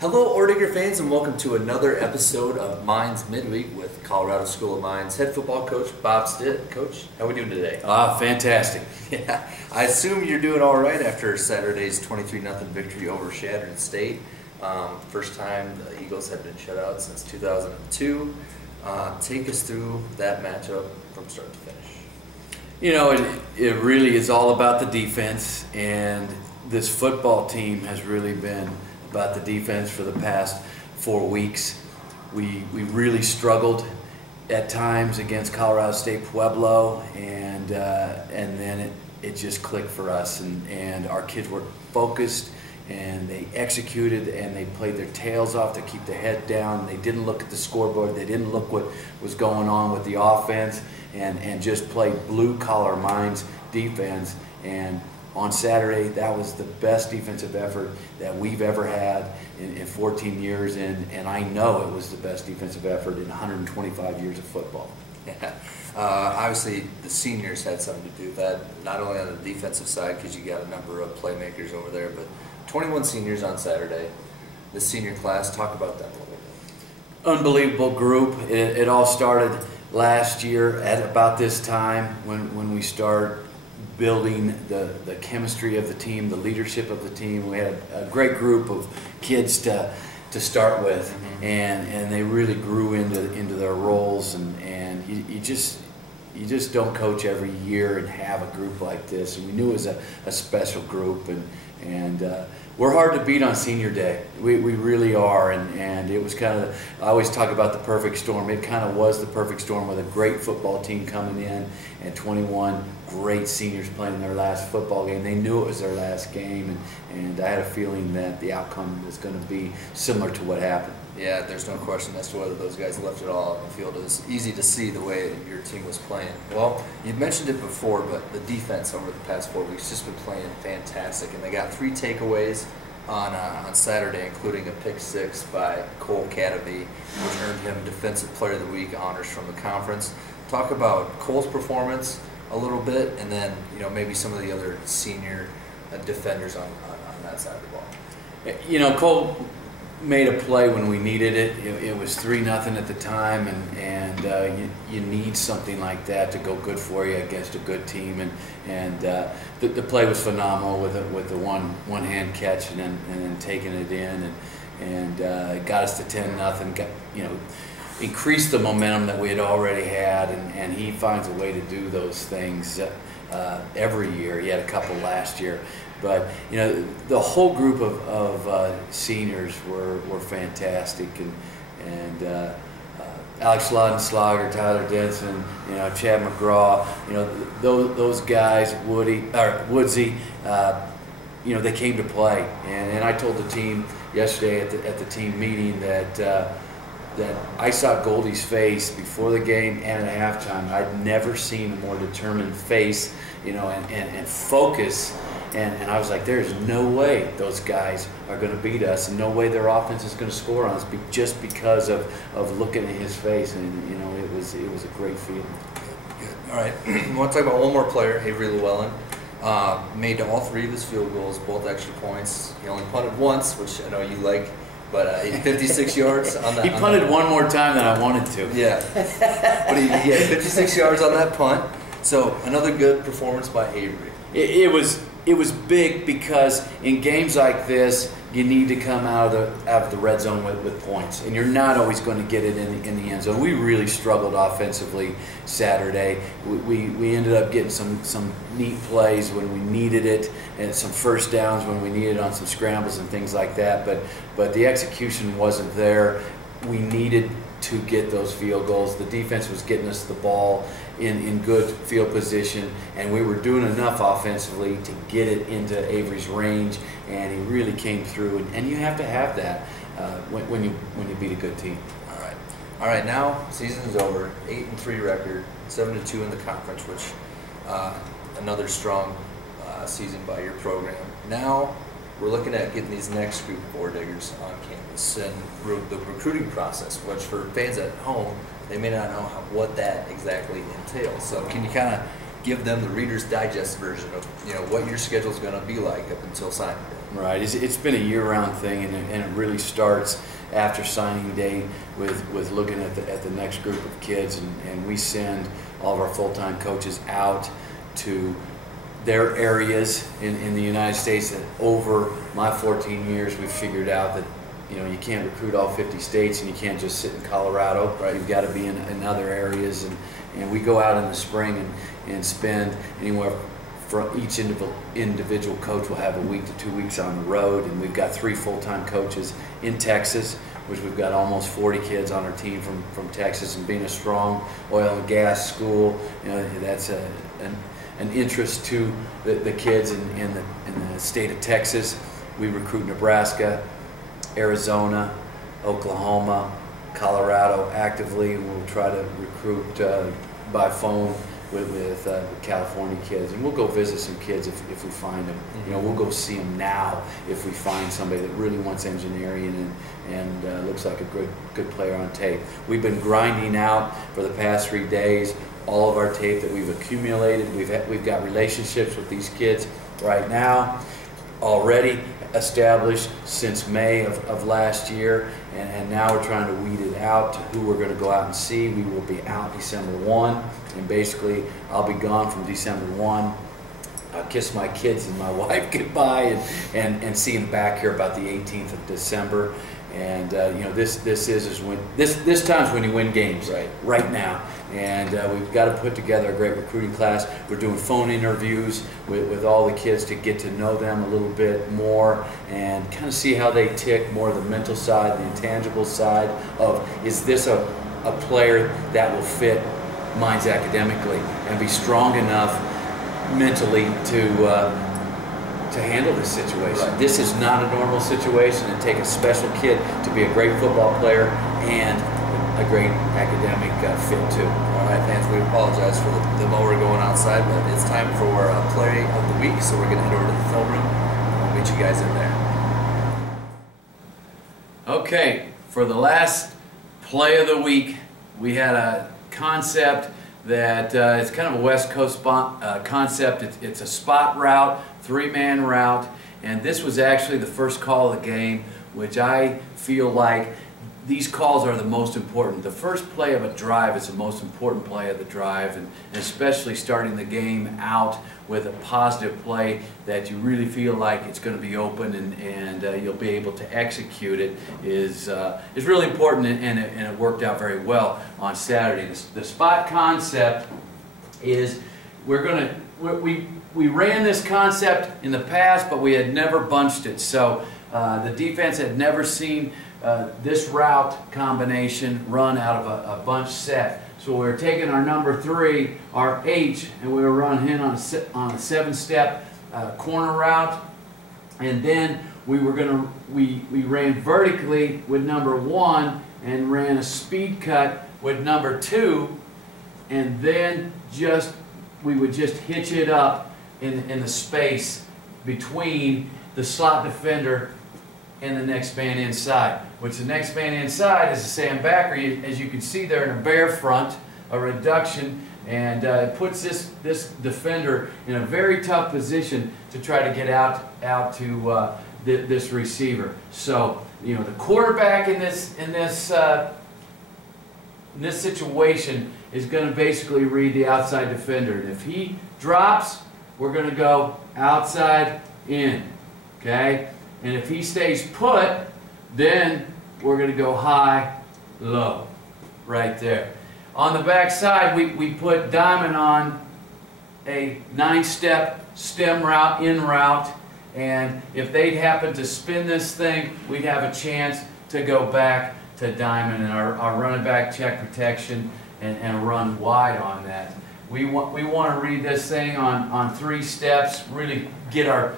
Hello, Ordigger fans, and welcome to another episode of Mines Midweek with Colorado School of Mines head football coach Bob Stitt. Coach, how are we doing today? Fantastic. Yeah, I assume you're doing all right after Saturday's 23-0 victory over Shadron State. First time the Eagles have been shut out since 2002. Take us through that matchup from start to finish. You know, it really is all about the defense, and this football team has really been about the defense for the past 4 weeks. We really struggled at times against Colorado State Pueblo, and then it just clicked for us, and our kids were focused, and they executed, and they played their tails off to keep their head down. They didn't look at the scoreboard. They didn't look what was going on with the offense, and just played blue-collar Mines defense. And on Saturday, that was the best defensive effort that we've ever had in 14 years, and I know it was the best defensive effort in 125 years of football. Yeah. Obviously, the seniors had something to do with that, not only on the defensive side, because you got a number of playmakers over there, but 21 seniors on Saturday. The senior class, talk about them a little bit. Unbelievable group. It all started last year at about this time when we started building the chemistry of the team, the leadership of the team. We had a great group of kids to start with, and they really grew into their roles, and you just don't coach every year and have a group like this. And we knew it was a special group, and we're hard to beat on senior day. We really are, and it was kind of, I always talk about the perfect storm. It kind of was the perfect storm with a great football team coming in and 21 great seniors playing in their last football game. They knew it was their last game, and I had a feeling that the outcome was going to be similar to what happened. Yeah, there's no question as to whether those guys left it all on the field. It was easy to see the way your team was playing. Well, you mentioned it before, but the defense over the past 4 weeks just been playing fantastic, and they got 3 takeaways on Saturday, including a pick 6 by Cole Cadavy, which earned him Defensive Player of the Week honors from the conference. Talk about Cole's performance a little bit, and then maybe some of the other senior defenders on that side of the ball. You know, Cole made a play when we needed it. It was 3-0 at the time, and you need something like that to go good for you against a good team. And the play was phenomenal with the one-hand catch and then taking it in, and it got us to 10-0. Increased the momentum that we had already had, and he finds a way to do those things every year. He had a couple last year. But the whole group of seniors were fantastic, and Alex Laudenslager, Tyler Denson, Chad McGraw, those guys, Woodsy, they came to play. And I told the team yesterday at the team meeting that I saw Goldie's face before the game and at halftime. I'd never seen a more determined face, and focus. And I was like, there's no way those guys are going to beat us, and no way their offense is going to score on us just because of looking at his face. And it was a great feeling. Good. All right, I want to talk about one more player, Avery Llewellyn. Made all 3 of his field goals, both extra points. He only punted once, which I know you like, but 56 yards on that. He punted one more time than I wanted to. Yeah, but he had 56 yards on that punt. So another good performance by Avery. It was big because in games like this, you need to come out of the red zone with points, and you're not always going to get it in the end zone. We really struggled offensively Saturday. We ended up getting some neat plays when we needed it, and some first downs when we needed on some scrambles and things like that. But the execution wasn't there. We needed to get those field goals. The defense was getting us the ball in good field position, and we were doing enough offensively to get it into Avery's range, and he really came through. And you have to have that when you beat a good team. All right. Now season's over. 8-3 record, 7-2 in the conference, which another strong season by your program. Now we're looking at getting these next group of Ordiggers on campus and the recruiting process, which for fans at home, they may not know what that exactly entails. So can you kind of give them the Reader's Digest version of what your schedule is going to be like up until signing day. Right. It's been a year-round thing, and it really starts after signing day with looking at the next group of kids, and we send all of our full-time coaches out to their areas in the United States. That over my 14 years, we've figured out that you can't recruit all 50 states, and you can't just sit in Colorado. Right. You've got to be in other areas, and we go out in the spring and spend anywhere from each individual coach will have a week to 2 weeks on the road, and we've got 3 full-time coaches in Texas, which we've got almost 40 kids on our team from Texas. And being a strong oil and gas school, that's an interest to the kids in the state of Texas. We recruit Nebraska, Arizona, Oklahoma, Colorado actively. We'll try to recruit by phone with California kids, and we'll go visit some kids if we find them. We'll go see them now if we find somebody that really wants engineering and looks like a good player on tape. We've been grinding out for the past 3 days all of our tape that we've accumulated. We've got relationships with these kids right now already established since May of last year, and now we're trying to weed it out to who we're going to go out and see. We will be out December 1, and basically I'll be gone from December 1. I'll kiss my kids and my wife goodbye and see them back here about the 18th of December. And this time's when you win games, right now. And we've got to put together a great recruiting class. We're doing phone interviews with all the kids to get to know them a little bit more and kind of see how they tick, more the mental side, the intangible side of, is this a player that will fit Mines academically and be strong enough mentally to handle this situation. Right. This is not a normal situation, and take a special kid to be a great football player and a great academic fit too. All right, fans, we apologize for the mower going outside, but it's time for our play of the week, so we're going to head over to the film room, and we'll meet you guys in there. Okay, for the last play of the week, we had a concept that it's kind of a West Coast concept. It's a spot route, 3-man route, and this was actually the first call of the game, which I feel like these calls are the most important. The first play of a drive is the most important play of the drive, and especially starting the game out with a positive play that you really feel like it's going to be open and you'll be able to execute it is really important, and it worked out very well on Saturday. The spot concept is we ran this concept in the past, but we had never bunched it. So the defense had never seen this route combination run out of a bunch set. So we were taking our number 3, our H, and we were running in on a 7-step corner route, and then we ran vertically with number 1 and ran a speed cut with number 2, and then we would just hitch it up in the space between the slot defender and the next man inside, which the next man inside is the Sam Backer, as you can see there, in a bare front, a reduction, and it puts this defender in a very tough position to try to get out to this receiver. So the quarterback in this situation is going to basically read the outside defender, and if he drops, we're going to go outside in, okay? And if he stays put, then we're going to go high, low, right there. On the back side, we put diamond on a 9-step stem route, in route, and if they'd happen to spin this thing, we'd have a chance to go back to diamond, and our running back check protection and run wide on that. We want to read this thing on 3 steps, really get our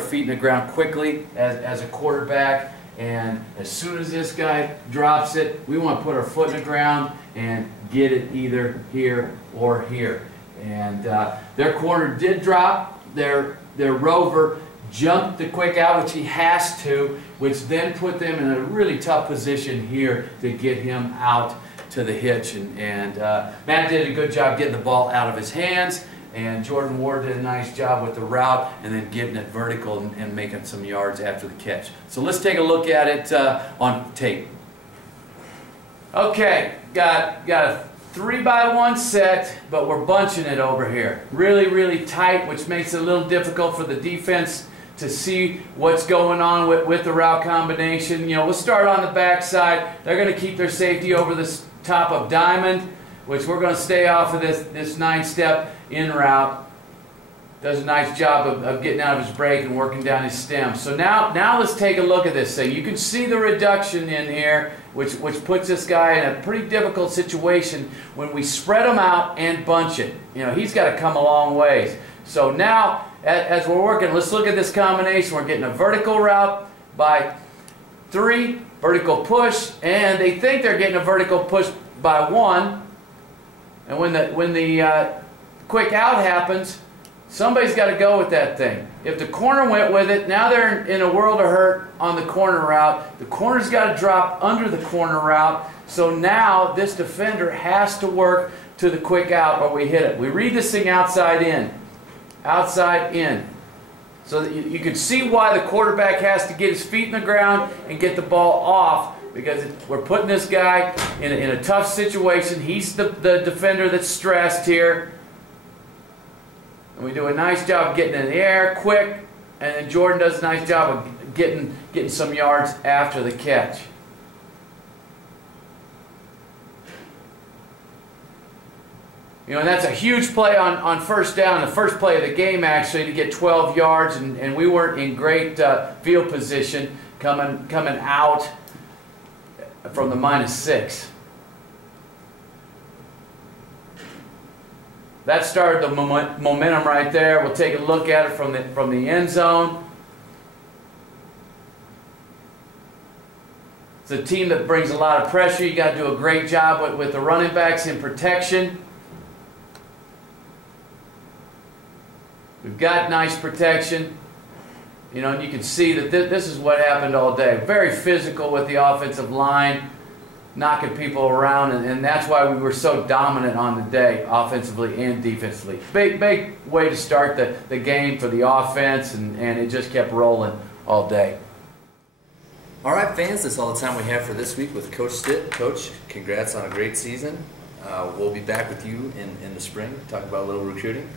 feet in the ground quickly as a quarterback, and as soon as this guy drops it, we want to put our foot in the ground and get it either here or here. And their corner did drop, their rover jumped the quick out, which he has to, which then put them in a really tough position here to get him out to the hitch. And Matt did a good job getting the ball out of his hands, and Jordan Ward did a nice job with the route and then getting it vertical and making some yards after the catch. So let's take a look at it on tape. Okay, got a 3-by-1 set, but we're bunching it over here. Really, really tight, which makes it a little difficult for the defense to see what's going on with the route combination. You know, we'll start on the backside. They're going to keep their safety over this top of diamond, which we're going to stay off of this 9-step in route. Does a nice job of getting out of his break and working down his stem. So now let's take a look at this thing. You can see the reduction in here, which puts this guy in a pretty difficult situation when we spread him out and bunch it. You know, he's got to come a long ways. So now, as we're working, let's look at this combination. We're getting a vertical route by 3, vertical push, and they think they're getting a vertical push by 1. And when the quick out happens, somebody's got to go with that thing. If the corner went with it, now they're in a world of hurt on the corner route. The corner's got to drop under the corner route. So now this defender has to work to the quick out or we hit it. We read this thing outside in. Outside in. So that you can see why the quarterback has to get his feet in the ground and get the ball off, because we're putting this guy in a tough situation. He's the defender that's stressed here. And we do a nice job of getting in the air quick, and then Jordan does a nice job of getting some yards after the catch. You know, and that's a huge play on first down, the first play of the game actually, to get 12 yards, and we weren't in great field position coming out from the -6. That started the momentum right there. We'll take a look at it from the end zone. It's a team that brings a lot of pressure. You got to do a great job with the running backs in protection. We've got nice protection. You know, and you can see that this is what happened all day. Very physical with the offensive line, knocking people around, and that's why we were so dominant on the day, offensively and defensively. Big way to start the game for the offense, and it just kept rolling all day. All right, fans, that's all the time we have for this week with Coach Stitt. Coach, congrats on a great season. We'll be back with you in the spring, talk about a little recruiting.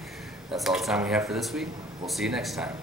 That's all the time we have for this week. We'll see you next time.